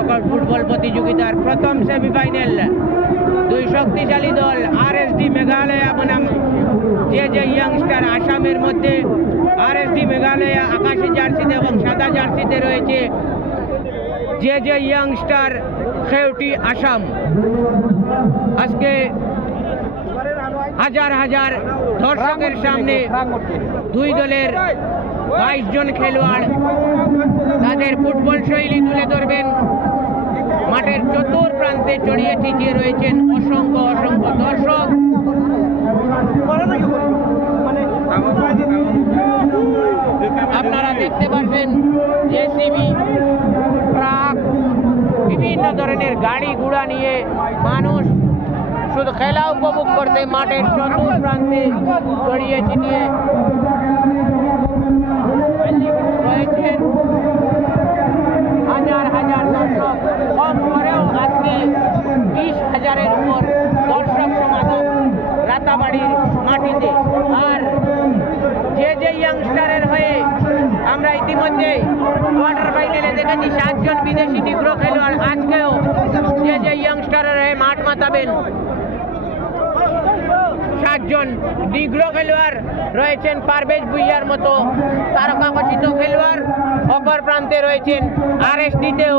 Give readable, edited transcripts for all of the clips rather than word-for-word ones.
Knockout football প্রতিযোগিতার প্রথম semifinal দুই শক্তিশালী দল আরএসডি মেঘালয়া বনাম জে ইয়ংস্টার আসামের মধ্যে। আরএসডি মেঘালয়া আকাশি জার্সিতে এবং সাদা জার্সিতে রয়েছে জে ইয়ংস্টার খেউটি আসাম। আজকে হাজার হাজার দর্শকের সামনে দুই দলের 22 জন খেলোয়াড় তাদের ফুটবল শৈলী তুলে ধরবেন। মাঠের চতুর প্রান্তে ছড়িয়ে ছিটিয়ে রয়েছেন অসংখ্য অসংখ্য দর্শক। আপনারা দেখতে পারবেন জেসিবি, ট্রাক, বিভিন্ন ধরনের গাড়ি ঘোড়া নিয়ে মানুষ শুধু খেলা উপভোগ করতে মাঠের চতুর প্রান্তে ছড়িয়ে ছিটিয়ে রয়েছেন। হাজার হাজার দর্শক, কম করেও আজকে 20,000-এর উপর দর্শক সমাগম রাতাবাড়ির মাটিতে। আর জে ইয়ংস্টারের হয়ে আমরা ইতিমধ্যে কোয়ার্টার ফাইনালে দেখেছি 7 জন বিদেশি নিগ্রো খেলোয়াড় আজকেও জে ইয়ংস্টারের হয়ে মাঠ মাতাবেন। 7 জন নিগ্রো খেলোয়াড় রয়েছেন পারভেজ ভুইয়ার মতো তারকা খচিত খেলোয়াড়। অপর প্রান্তে রয়েছেন আরএসডিতেও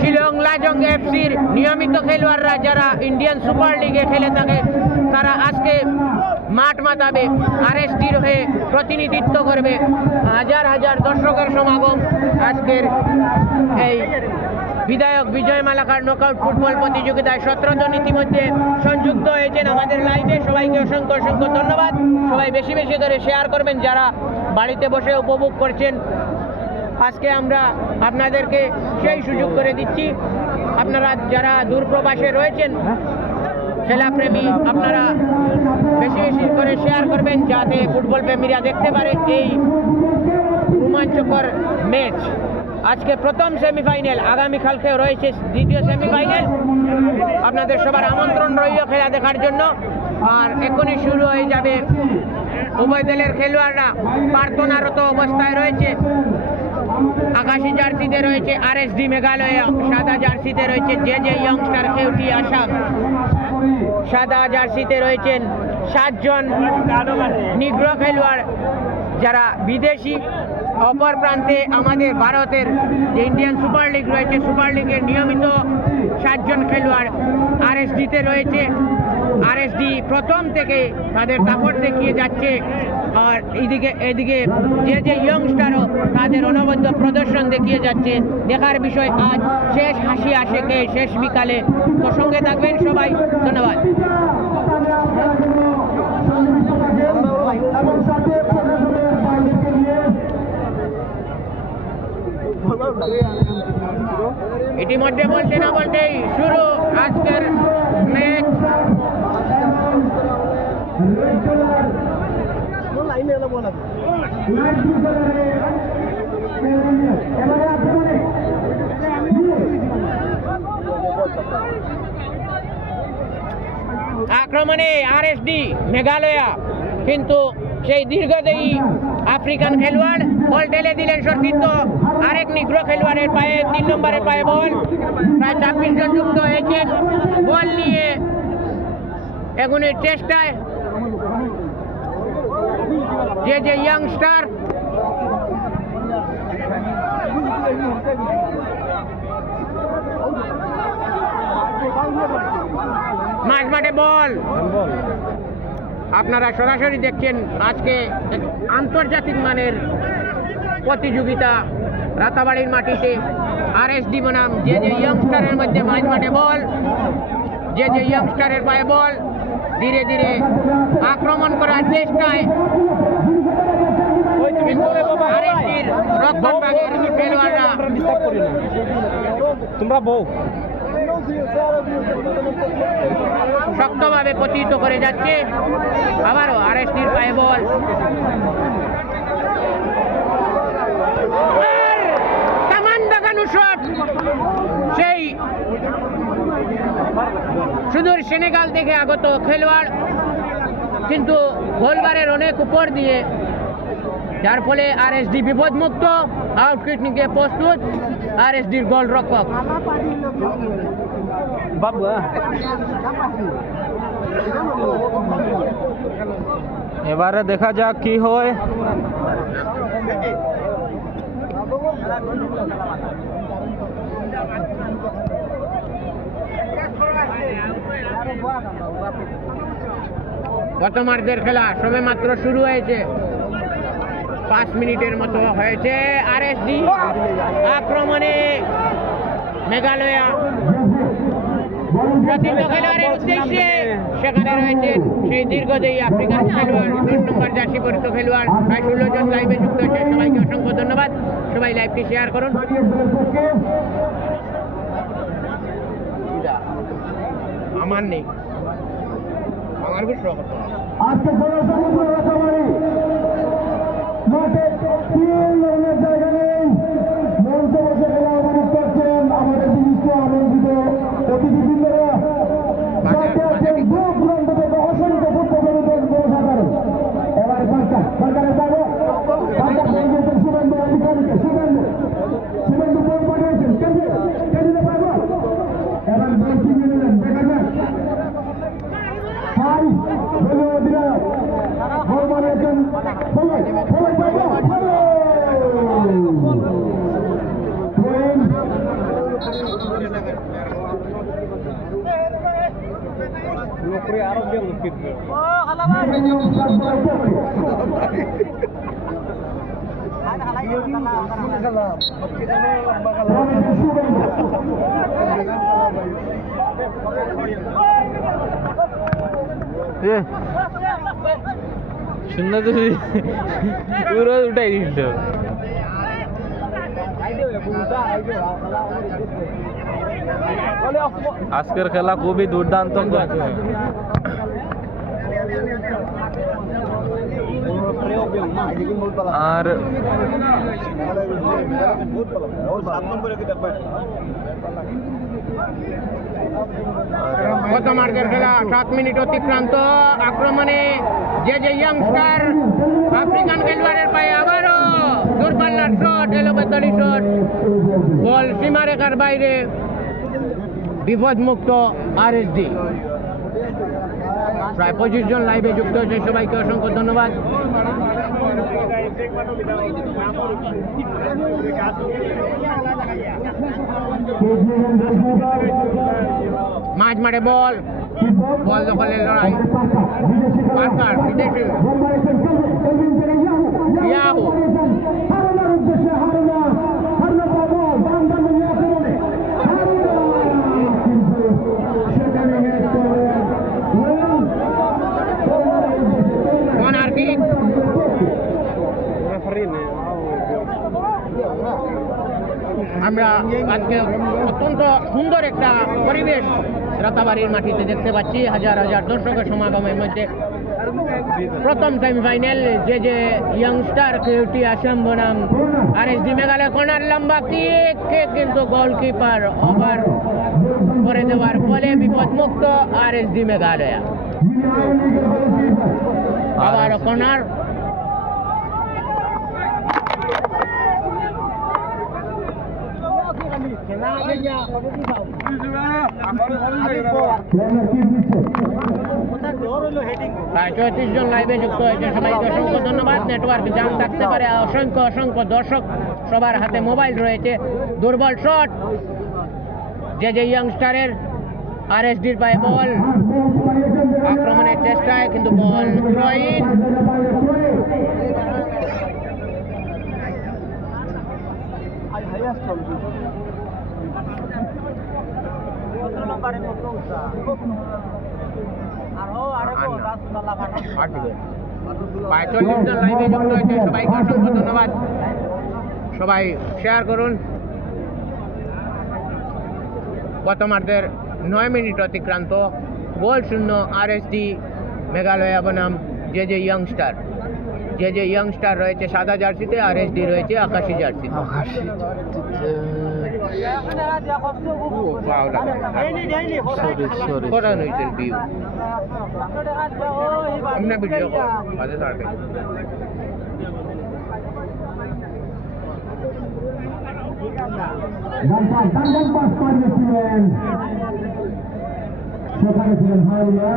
শিলং লাজং এফসির নিয়মিত খেলোয়াড়রা যারা ইন্ডিয়ান সুপার লিগে খেলে থাকে, তারা আজকে মাঠ মাতাবে, আরএসডির হয়ে প্রতিনিধিত্ব করবে। হাজার হাজার দর্শকের সমাগম আজকের এই বিধায়ক বিজয় মালাকার নকআউট ফুটবল প্রতিযোগিতায়। 17 জন ইতিমধ্যে সংযুক্ত হয়েছেন আমাদের লাইভে। সবাইকে অসংখ্য অসংখ্য ধন্যবাদ। সবাই বেশি বেশি করে শেয়ার করবেন যারা বাড়িতে বসে উপভোগ করছেন। আজকে আমরা আপনাদেরকে সেই সুযোগ করে দিচ্ছি, আপনারা যারা দূরপ্রবাসে রয়েছেন খেলাপ্রেমী, আপনারা বেশি বেশি করে শেয়ার করবেন যাতে ফুটবল প্রেমীরা দেখতে পারে এই রোমাঞ্চকর ম্যাচ। আজকে প্রথম সেমিফাইনাল, আগামীকালকেও রয়েছে দ্বিতীয় সেমিফাইনাল। আপনাদের সবার আমন্ত্রণ রইল খেলা দেখার জন্য। আর এখনই শুরু হয়ে যাবে। উভয় দলের খেলোয়াড়রা প্রার্থনারত অবস্থায় রয়েছে। আকাশি জার্সিতে রয়েছে আরএসডি মেঘালয়া, সাদা জার্সিতে রয়েছে জে ইয়ংস্টার খেউটি আসাম। সাদা জার্সিতে রয়েছেন 7 জন নিগ্রো খেলোয়াড় যারা বিদেশি। অপর প্রান্তে আমাদের ভারতের যে ইন্ডিয়ান সুপার লিগ রয়েছে, সুপার লিগের নিয়মিত 7 জন খেলোয়াড় আরএসডিতে রয়েছে। আরএসডি প্রথম থেকে তাদের দাপট দেখিয়ে যাচ্ছে। আর এদিকে জে ইয়ংস্টারও তাদের অনবদ্য প্রদর্শন দেখিয়ে যাচ্ছে। দেখার বিষয় আজ শেষ হাসি আসে কে শেষ বিকালে। তো সঙ্গে থাকবেন সবাই, ধন্যবাদ। ইতিমধ্যে বলতে না বলতেই শুরু আজকের ম্যাচ। আক্রমণে আরএসডি মেঘালয়া, কিন্তু সেই দীর্ঘদেহী আফ্রিকান খেলোয়াড় বল ঢেলে দিলেন সতীর্থ আরেক নিগ্রো খেলোয়াড়ের পায়ে। 3 নম্বরের পায়ে বল। প্রায় 26 জন যুক্ত হয়েছেন বল নিয়ে এগুনের চেষ্টায় জে ইয়ংস্টার। মাঠে বল। আপনারা সরাসরি দেখছেন আজকে আন্তর্জাতিক মানের প্রতিযোগিতা রাতাবাড়ির মাটিতে। আরএসডি বনাম জে ইয়ংস্টারের মধ্যে মাঠে বল। জে ইয়ংস্টারের পায়ে বল। ধীরে ধীরে আক্রমণ করার চেষ্টায় আরএসডির রক্ষণভাগের খেলোয়াড়রা তোমরা বউ শক্তভাবে প্রতিহিত করে যাচ্ছে। আবারও আরএসডির পায়ে বল। কামান দেখানো শট, সেই সুদূর সেনেগাল থেকে আগত খেলোয়াড়, কিন্তু গোলবারের অনেক উপর দিয়ে যার ফলে আরএসডি বিপদমুক্ত, আউটকিক নিতে প্রস্তুত আরএসডির গোলরক্ষক। এবারে দেখা যাক কি হয়। প্রথমার্ধের খেলা সবে মাত্র শুরু হয়েছে, 5 মিনিটের মতো হয়েছে। আরএসডি আক্রমণে মেঘালয় প্রতিটি খেলোয়াড়ের উদ্দেশ্যে সেখানে রয়েছেন সেই দীর্ঘদেহী আফ্রিকান খেলোয়াড়, 10 নম্বর জার্সি পরিহিত খেলোয়াড়। প্রায় 16 জন লাইভে যুক্ত হয়েছে, সবাইকে অসংখ্য ধন্যবাদ। সবাই লাইভটি শেয়ার করুন। আমার নেই, আমার বুঝতে আজকে জনসমুদ্র রাতাবাড়ি মাঠে 3 রানের জায়গা নেই, মঞ্চে বসে খেলা অবরোধ করছেন আমাদের বিশিষ্ট আমন্ত্রিত অতিথিবৃন্দরা। সাথে আছেন দূর দূরান্ত থেকে অসংখ্য ফুটবলের জনসাধারণ। এবারে সরকারের পাবো শুভেন্দু অধিকারীকে শুভেন্দু বল পাঠিয়েছেন, কেন্দ্রে পাবো। এবার বল চিনিয়ে নিলেন, দেখা যাক সুন্দর তো পুরো উঠাই দিল। আজকের খেলা খুবই দুর্দান্ত। আর প্রথমার্ধের খেলা 7 মিনিট অতিক্রান্ত। আক্রমণে যে ইয়ংস্টার আফ্রিকান খেলোয়াড়ের পায়ে আবারও দূরপাল্লার শট, এলোপাতাড়ি শট, বল সীমারেখার বাইরে, বিপদমুক্ত আরএসডি। প্রায় 25 জন লাইভে যুক্ত হয়েছে, সবাইকে অসংখ্য ধন্যবাদ। মাঝ মাঠে বল দখলের লড়াই, বিদেশি ইয়াহু আমরা আজকে অত্যন্ত সুন্দর একটা পরিবেশ রাতাবাড়ির মাটিতে দেখতে পাচ্ছি। হাজার হাজার দর্শকের সমাগমের মধ্যে প্রথম সেমিফাইনাল যে ইয়ংস্টার কেউটি আসাম বনাম আরএসডি মেঘালয়। কর্নার লম্বা কিক, কিন্তু গোলকিপার ওভার করে দেওয়ার ফলে বিপদমুক্ত আরএসডি মেঘালয়। আবার কর্নার, প্রায় 34 জন লাইভে যুক্ত হয়েছে, সবাইকে অসংখ্য ধন্যবাদ। নেটওয়ার্ক জাম থাকতে পারে, অসংখ্য অসংখ্য দর্শক সবার হাতে মোবাইল রয়েছে। দুর্বল শট যে ইয়ংস্টারের, আরএসডির পায়ে বল, আক্রমণের চেষ্টায় কিন্তু বল থ্রোইন। প্রায় 40 জন লাইভে যুক্ত হয়েছে, সবাইকে অসংখ্য ধন্যবাদ। সবাই শেয়ার করুন। প্রথমার্ধের 9 মিনিট অতিক্রান্ত, গোল শূন্য আরএসডি মেঘালয় বনাম যে ইয়ংস্টার। যে ইয়ংস্টার রয়েছে সাদা জার্সিতে, আরএসডি রয়েছে আকাশি জার্সিতে। ভিডিও ডান পাস করিয়েছিলেন, সেখানে ছিলেন হাইলা।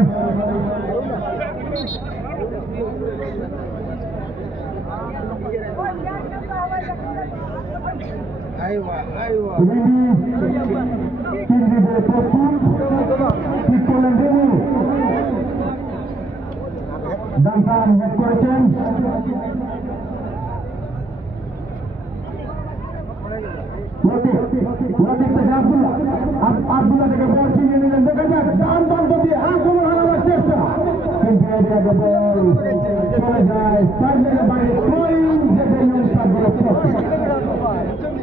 ঠিক করলেন রিমি, ডান হেড করেছেন। লতিফ থেকে আব্দুল্লাহ থেকে বল ছিনিয়ে নিলেন, দেখা যাক ডান প্রান্ত দিয়ে আক্রমণ হারাবার চেষ্টা, কিন্তু এরিয়াকে বল চলে যায় সাইডলাইনের বাইরে।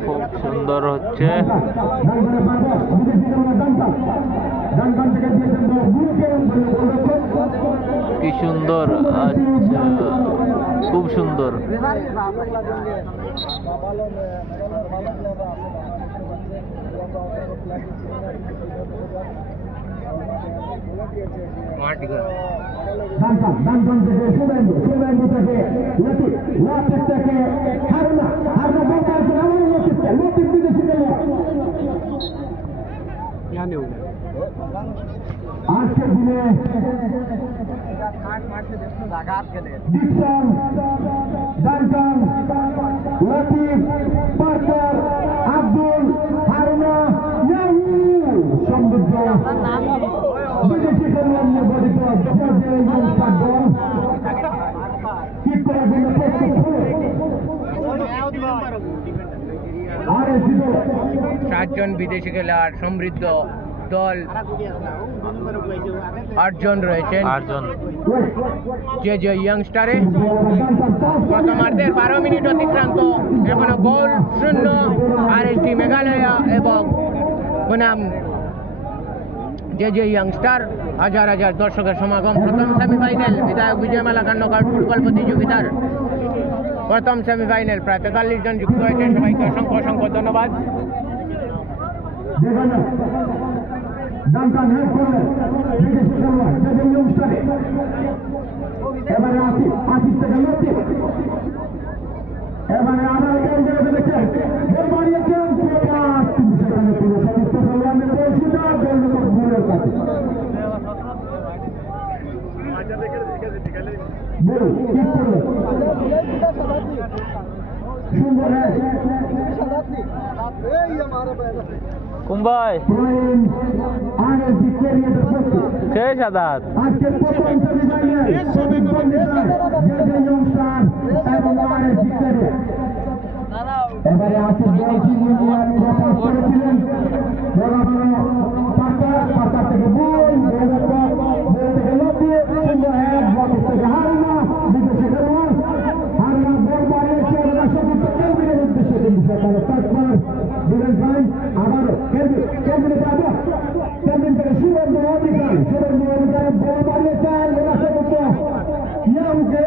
খুব সুন্দর হচ্ছে। কি সুন্দর, আচ্ছা খুব সুন্দর। ডান থেকে শুভেন্দু থেকে লতিফ থেকে হারুনা বল পাচ্ছেন আমার লতিফ বিদেশি খেলোয়াড়। আজকের দিনে Dixon, Duncan, Latif, Parker, Abdul, Haruna, Yahu সমৃদ্ধ বিদেশি খেলোয়াড় নিয়ে গঠিত দল কিক করার জন্য প্রস্তুত হলো। সাতজন বিদেশি খেলোয়াড় সমৃদ্ধ দল 8 জন রয়েছেন। যে ইয়ংস্টারে প্রথমার্ধের 12 মিনিট অতিক্রান্ত, এখনো গোল শূন্য আরএসডি মেঘালয় এবং বনাম যে ইয়ংস্টার। হাজার হাজার দর্শকের সমাগম। প্রথম সেমিফাইনাল বিধায়ক বিজয় মেলা কান্ডকাট ফুটবল প্রতিযোগিতার প্রথম সেমিফাইনাল। প্রায় 43 জন যুক্ত হয়েছে, সবাইকে অসংখ্য ধন্যবাদ। ডানকান হেড করলেন বিদেশি খেলোয়াড় যে ইয়ংস্টারে। এবারে আসিফ থেকে লতিফ, এবারে আবার গোল করে ফেলেছেন, গোল বাড়িয়েছেন, কিন্তু সেখানে কোনো সমস্ত খেলোয়াড়ের বলছি না, গোলরক্ষক গোলের কাছে বল ঠিক করলেন, সুন্দর হেড। কুম্বাই আরএসডি ক্যারিয়ারের পক্ষে কে সাদাত আজকের প্রথম সেমিফাইনাল ইয়ংস্টার এবং আরএসডি ক্যারিয়ার। এবারে আসিফ বল ছিনিয়ে নিয়ে ক্রস করেছিলেন, পাতা থেকে বল থেকে লতিফ, সুন্দর হেড, লতিফ থেকে হারুনা বিদেশি খেলোয়াড়। হারুনা বল বাড়িয়েছে সতীর্থ কেলভিনের উদ্দেশ্যে, কিন্তু সেখানে তারপর দিলেন ভাই আবারও কেলভিনে যাবে, কেলভিন থেকে শুভেন্দু অধিকারী বল বাড়িয়েছেন সতীর্থ ইয়াহুকে।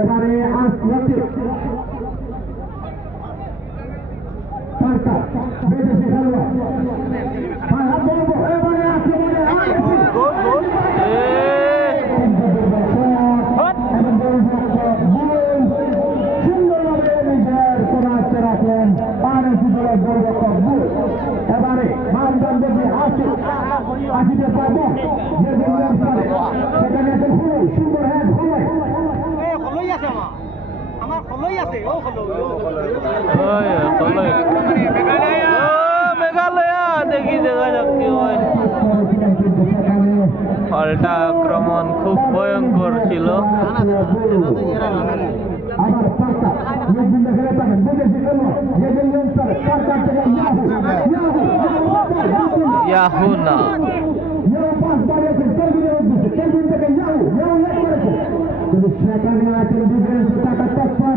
এবারে লতিফ, সরকার বিদেশি খেলোয়াড়, এবারে আক্রমণে সুন্দরভাবে নিজের কোনাতে রাখলেন আরএসডি দলের গোলরক্ষক বুল। এবারে মানদান যদি আসিফের পাব যে ইয়ংস্টারে, সেখানে একটা সুন্দর হেড হলো। মেঘালয় দেখি দেখা যাক কি হয়। পাল্টা আক্রমণ খুব ভয়ঙ্কর ছিল। ইয়াহু না সেখানে আছেন ডিফেন্সে টাকা তৎপর